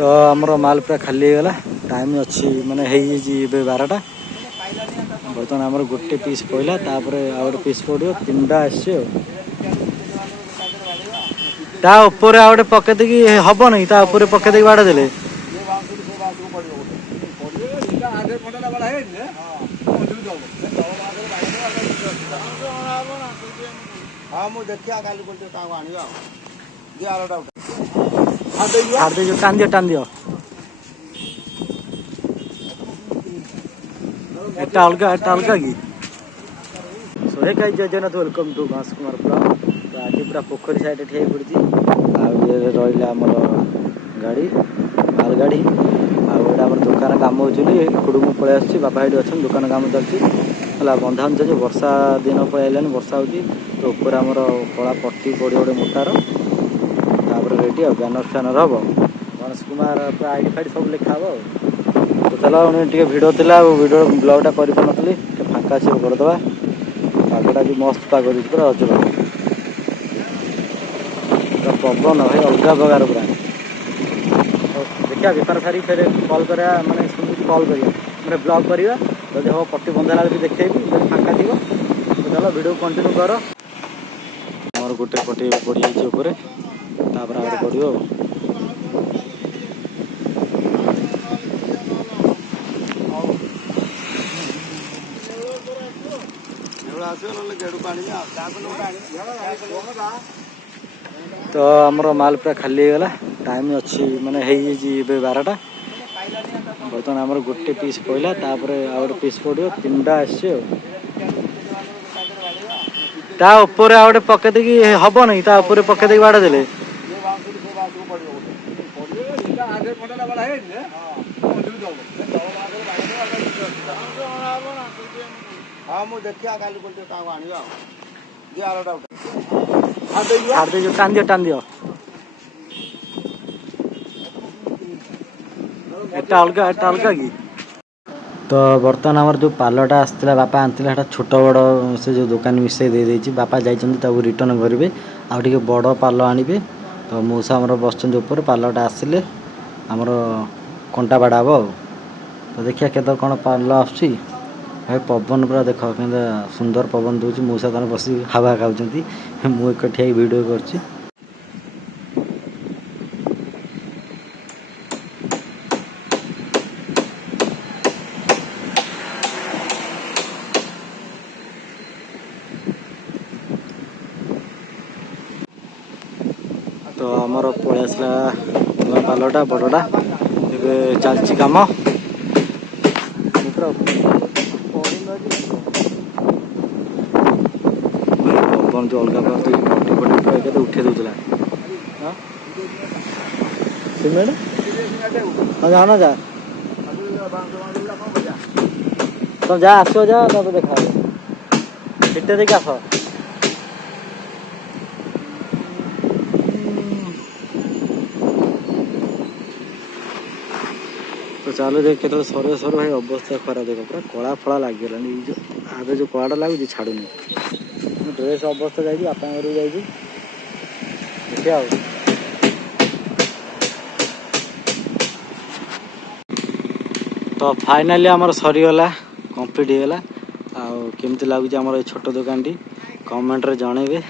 तो आमर माल पूरा खाली होगा टाइम अच्छी माने 12टा बर्तमान आमर गोटे पीस पड़ा तापर आ गए पीस पड़ो 3टा आपर आ गए पकेद कि हम नहीं तापर पकेद बाड़ दे हाँ मुझे देखिए काली बोलते कहाँ आनिया ये आलोटा छाड़ दे टान दियो एटा अलगा कि सो हे गाइस जय जगन्नाथ वेलकम टू घास कुमार ब्लॉग। तो आज पूरा पोखरी साइड ठिया पड़ी रहा आमर गाड़ी माल गाड़ी आगे आम दुकान कम हो खुड़ू पलि आस बापा ये अच्छा दुकान कम चलती है बंधा जो वर्षा दिन पलैलानी वर्षा हो तो ऊपर आमर कला पट्टी पड़े गोटे मोटार तापर रेडी आ बैनर फैनर हम गणेश कुमार पूरा आईडी फाइड सब लिखा तो चलो टे भिड़ था भिडियो ब्लॉगटा कर फाँका अच्छे करदे पागटा भी मस्त पाग पूरा रज पवन भाई अलग प्रकार पूरा देखिए बेपार सारी फिर कल करा माने कल कर ब्लॉग करवा जब हम पट्टी बंधा भी देखेबी फाँका थी तो चलो भिडियो कंटिन्यू कर मोर गोटे पट्टी पड़ जाइए आगे पड़ो तो आमर माल पूरा खाली होगा टाइम अच्छी माने 12टा बर्तमान आमर गोटे पीस पड़ा तापर आ गए पीस पड़ो 3टा आपर आ गए पकेद कि हम नहीं तापर पकेद बाड़ दे हाँ मुझे देखिए काली बोलते कहाँ आनिया ये आलोटा छाड़ दे टान दियो एटा अलगा कि तो बर्तमान आमर जो पालटा आसला बापा आनते छोट बड़ से जो दुकान मिसई दे बापा जाइए रिटर्न करेंगे आउ टे बड़ पाल आने तो मौसा आमर बस पालटा आसिले आमर कंटा बाड़ा हम तो देखिए केत कौन पाल आस भाई पवन पूरा देख के सुंदर पवन दूसरी मौसा तार बस हावा खाऊँ मुझे एक ठिया भिडियो कर तो आमर पलि आसला पालटा बड़टा ए चलती कम पवन जो अलग पट्टी पट्टी उठे दूसरा सिमेंट हाँ जाना जा तुम जा आस जा तब देखा सीटे देखिए आस तो चलो देख के सर सर भाई अवस्था खराब देख पूरा कला फला लगे जो आगे जो कलाटा लगुच छाड़ूनी ड्रेस अवस्था जाइए बापा घर जाइए देखिए आ तो फाइनाली आमर सरीगला कंप्लीट होगा आमती लगुच आम ये छोट दुकान टी कमेंट रे जनइबे।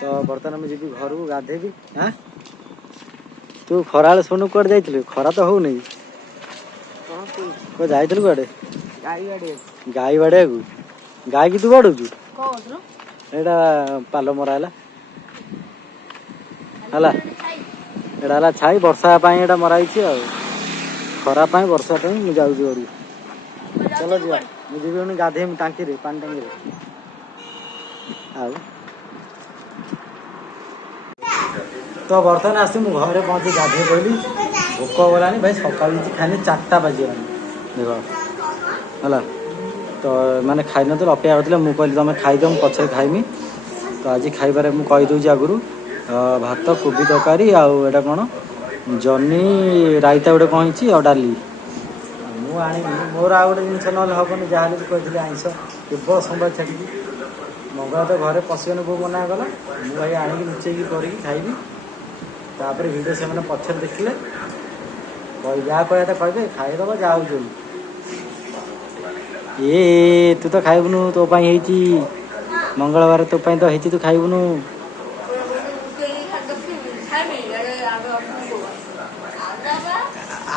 तो बर्तमान मुझे जी घर को गाधेबी हाँ तू खरा शुणु कौन जाइलु खरा तो हो नहीं जाइलु कड़े गाई बाड़िया को गाई की तू बाड़ू एटा पाल मरा है छाई वर्षा एटा मराई खरा वर्षा मुझे जाऊँ घर चलो जा मुझे गाधेमी टांकी पानी टांकी तो बर्तमान आसी मु घरे पहुँची गाधे पड़ी भोक गलानी भाई सकाल खाने 4टा बाजिगलानी देख है तो मैंने खाई ना अपेक्षा करते मुझे कहली तुम खाईद मुझे पचर खाइमी तो आज खाइबार मुझे कहीदे आगुरी भात कोबी तरकारी आटा कौन जनी रायता गोटे कही आ डाली मुझे मोर आ गए जिन ना हेनी जहाँ भी कही आईस केवल सोमवार छाड़ी मंगल तो घरे पशिगने बो मना कला मुझे आणिक लुचेक कर खाइबी तापर भिडियो से पछर देखिले ଯାହା କହିବା କଥା କହିବେ ଖାଇଦେବ ଯାହା ହଉଛି ଏ ତୁ ତ ଖାଇବୁନୁ ତୋ ପାଇଁ ହେଇଛି ମଙ୍ଗଳବାର ତୋ ପାଇଁ ତ ହେଇଛି ତୁ ଖାଇବୁନୁ।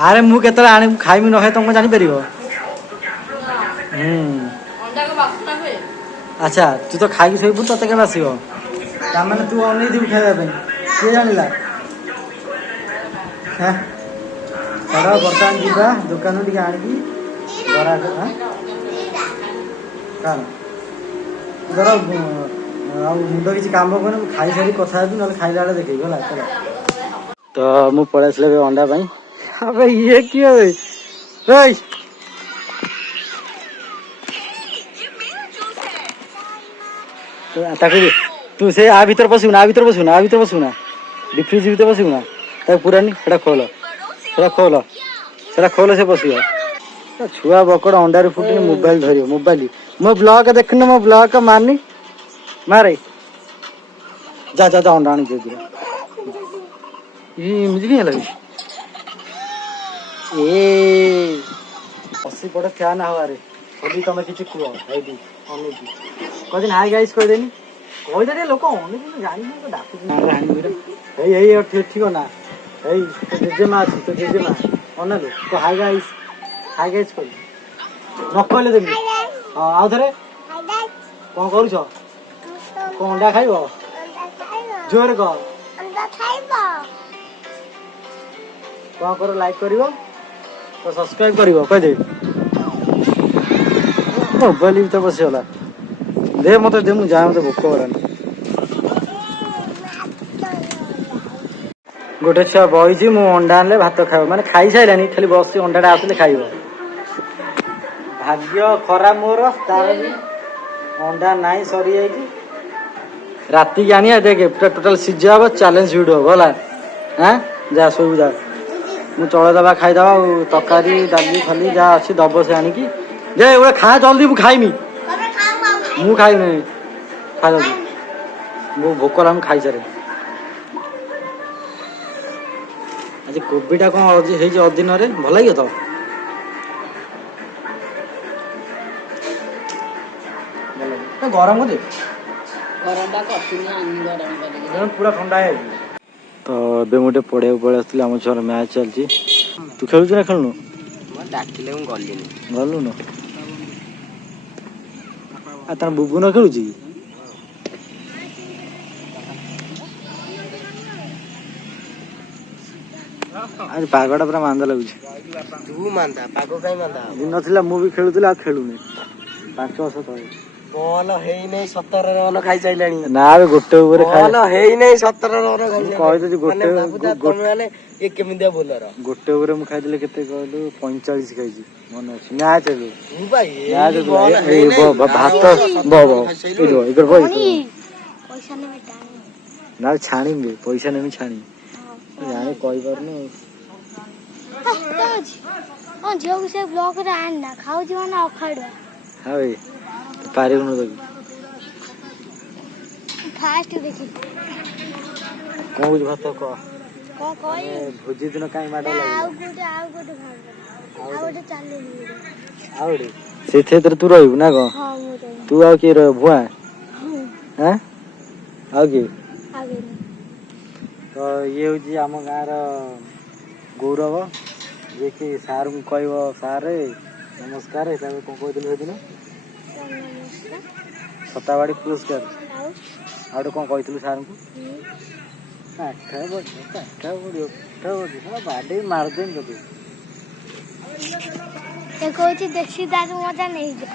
ଆରେ ମୁଁ କେତେବେଳେ ଆଣିବି ଖାଇବି ନ ଖାଇ ତମେ ଜାଣିପାରିବ। ଆଚ୍ଛା ତୁ ତ ଖାଇକି ଶୋଇବୁ ତତେ କେବେ ଆସିବ ତାମାନେ ତୁ ଅନେଇଥିବୁ ଖାଇବା ପାଇଁ କିଏ ଜାଣିଲା। ହଁ ଛାଡ଼ ବର୍ତ୍ତମାନ ଯିବା ଦୋକାନରୁ ଟିକେ ଆଣିକି ବରା କାରଣ ଧର ଆଉ ମୁଣ୍ଡ କିଛି କାମ କରୁନି ମୁଁ ଖାଇସାରି କଥା ହେବି ନହେଲେ ଖାଇଲା ବେଳେ ଦେଖେଇବି ହେଲା ଚାଲ। ତ ମୁଁ ପଳେଇ ଆସିଲି ଏବେ ଅଣ୍ଡା ପାଇଁ। ଆବେ ଇଏ କିଏ ଏଇ ତାକୁ ତୁ ସେ ଆ ଭିତରେ ପଶିବୁ ନା ଡିଫ୍ରିଜ ଭିତରେ ପଶିବୁ ନା ତାକୁ ପୁରାନି ସେଟା ଖୋଲ ସେ ପଶିବ। ଛୁଆ ବକଡ଼ ଅଣ୍ଡାରେ ଫୁଟିନି ମୋବାଇଲ ଧରିବ ମୋବାଇଲ ମୋ ବ୍ଲକ ଦେଖୁନୁ ମୋ ବ୍ଲକ ମାରନି ମାରେ ଯା ଅଣ୍ଡା ଆଣିକି ଏମିତି କାଇଁ ହେଲା ଏ ବସି ପଡେ ଫ୍ୟାନ ହାୱାରେ ଯଦି ତମେ କିଛି କୁହ ହେଇଠି ଅନେଇକି କହିଦେନି ହାଇ ଗାଇସ୍ କହିଦେନି କହିଦେନି ଲୋକ ଅନେଇକି ଜାଣିନି ଡାକୁଛି ହେଇ ଠିକ ନା ହେଇ ତୋ ଜେଜେମା ଅଛି ତୋ ଜେଜେମା ଅନେଇଲୁ ତୁ ହାଇ ଗାଇସ୍ କହିଲୁ ନ କହିଲେ ଦେବି ହଁ ଆଉ ଥରେ କଣ କରୁଛ କଣ ଅଣ୍ଡା ଖାଇବ ଜୋରେ କହ କଣ କର ଲାଇକ୍ କରିବ ତ ସବସ୍କ୍ରାଇବ କରିବ କହିଦେବି ମୋବାଇଲ ଭିତରେ ପଶିଗଲା ଦେ ମତେ ଦେ ମୁଁ ଯାଏ ମତେ ଭୋକ କଲାଣି। ଗୋଟେ ଛୁଆ ବଇଛି ମୁଁ ଅଣ୍ଡା ଆଣିଲେ ଭାତ ଖାଇବ ମାନେ ଖାଇସାରିଲାଣି ଖାଲି ବସି ଅଣ୍ଡାଟା ଆସିଲେ ଖାଇବ। ଭାଗ୍ୟ ଖରାପ ମୋର ତାର ବି ଅଣ୍ଡା ନାହିଁ ସରିଯାଇଛି ରାତିକି ଆଣିବା ଦେଖେ ପୁରା ଟୋଟାଲ ସିଝା ହବ ଚ୍ୟାଲେଞ୍ଜ ଭିଡ଼ିଓ ହବ ହେଲା ଆଁ ଯା ଶୋଇବୁ ଯା ମୁଁ ଚଳେଇଦବା ଖାଇଦବା ଆଉ ତରକାରୀ ଡାଲି ଫାଲି ଯାହା ଅଛି ଦବ ସେ ଆଣିକି ଯେ ଗୋଟେ ଖା ଜଲ୍ଦି ମୁଁ ଖାଇମି ମୁଁ ଖାଇବି ଖାଇଦବୁ ମୁଁ ଭୋକ ହେଲା ମୁଁ ଖାଇସାରେ। ଆଜି କୋବିଟା କଣ ହେଇଛି ଅଦିନରେ ଭଲ ଲାଗିବ ତ ଗରମ ଯେ ପୁରା ଥଣ୍ଡା ହେଇଯାଇଛି। ତ ଏବେ ମୁଁ ଟିକେ ପଡ଼ିଆକୁ ପଳେଇ ଆସିଥିଲି ଆମ ଛୁଆର ମ୍ୟାଚ୍ ଚାଲିଛି ତୁ ଖେଳୁଛୁ ନା ଖେଳୁନୁ ଡାକିଲେ ମୁଁ ଗଲିନି ଗଲୁନୁ ଆଉ ତାର ବୁବୁନ ଖେଳୁଛି କି ଆଜି ପାଗଟା ପୁରା ମାନ୍ଦା ଲାଗୁଛି ତୁ ମାନ୍ଦା ପାଗ କାଇଁ ମାନ୍ଦା ଦିନ ଥିଲା ମୁଁ ବି ଖେଳୁଥିଲି ଆଉ ଖେଳୁନି 5 ବର୍ଷ ତଳେ ବଲ ହେଇନେଇ 17 ରନ ଖାଇସାଇଲାଣି ନା ବେ ଗୋଟେ ଓଭର ବଲ ହେଇନେଇ 17 ରନ କହିଦେଉଛି ଗୋଟେ ତମେ ମାନେ ଏ କେମିତିଆ ବୋଲର ଗୋଟେ ଓଭରରେ ମୁଁ ଖାଇଥିଲି କେତେ କହିଲୁ 45 ଖାଇଛି ମନେ ଅଛି ମ୍ୟାଚ୍ ମୁଁ ବା ଏଇ ବଲ ହେଇନେଇ ଭାତ ନା ଛାଣିବି ପଇସା ନେମି ଛାଣିବି ଜାଣି କହିପାରୁନି ଝିଅକୁ ସେ ବ୍ଲକରେ ଆଣନା ଖାଉଛି ମାନେ ଅଖାଡୁଆ ହଁ ପାରିବୁନୁ ତାକୁ ଫାଷ୍ଟ ଦେଖି କଣ କହୁଛୁ ଭାତ କହ କଣ କହିବି ଭୋଜି ଦିନ କାଇଁ ମାଡ ଆଉ ଲାଗିଲା ଗୋଟେ ଆଉ ଗୋଟେ ଚାଲିନି ଆଉ ଗୋଟେ ସେଥିରେ ତୁ ରହିବୁ ନା କଣ ହଁ ମୁଁ ରହିବି ତୁ ଆଉ କିଏ ରହିବୁ ଭୁଆ ଆଁ ଆଉ କିଏ ତ ଇଏ ହେଉଛି ଆମ ଗାଁର ଗୌରବ ଯିଏକି ସାର୍ଙ୍କୁ କହିବ ସାର୍ ନମସ୍କାର ହିସାବରେ କଣ କହିଥିଲୁ ସେଦିନ ଛତାବାଡ଼ି ପୁରସ୍କାର ଆଉ ଗୋଟେ କଣ କହିଥିଲୁ ସାର୍ଙ୍କୁ ପାଠ ପଢ଼ିବ ବାଡ଼େଇ ମାରିଦେବି ତତେ ସେ କହୁଛି ଦେଖି ତାର ମଜା ନେଇଯା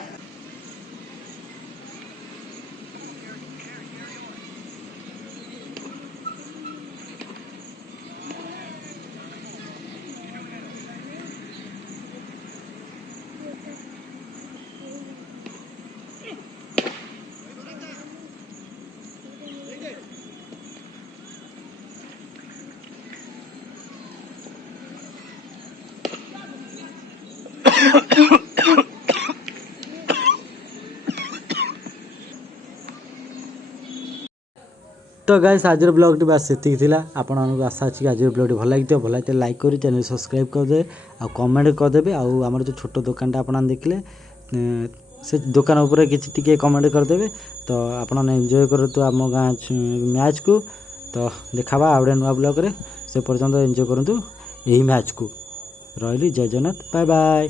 तो गाइस आज ब्लॉग बस सेतिक थिला आपण मानक आशा अछि आज ब्लॉग भल लागितो भल लागिते लाइक करी चैनल सब्सक्राइब कर दे आ कमेंट कर देबे आ हमर जो छोटो दुकानटा आपण देखले से दुकान ऊपर किछि टिके कमेंट कर देबे तो आपण एन्जॉय करतु आम गाँ मैच को तो देखाबा आउडे नुआ ब्लॉग रे से पर्यंत एन्जॉय करंतु एही मैच को रहिली जय जगन्नाथ बाय बाय।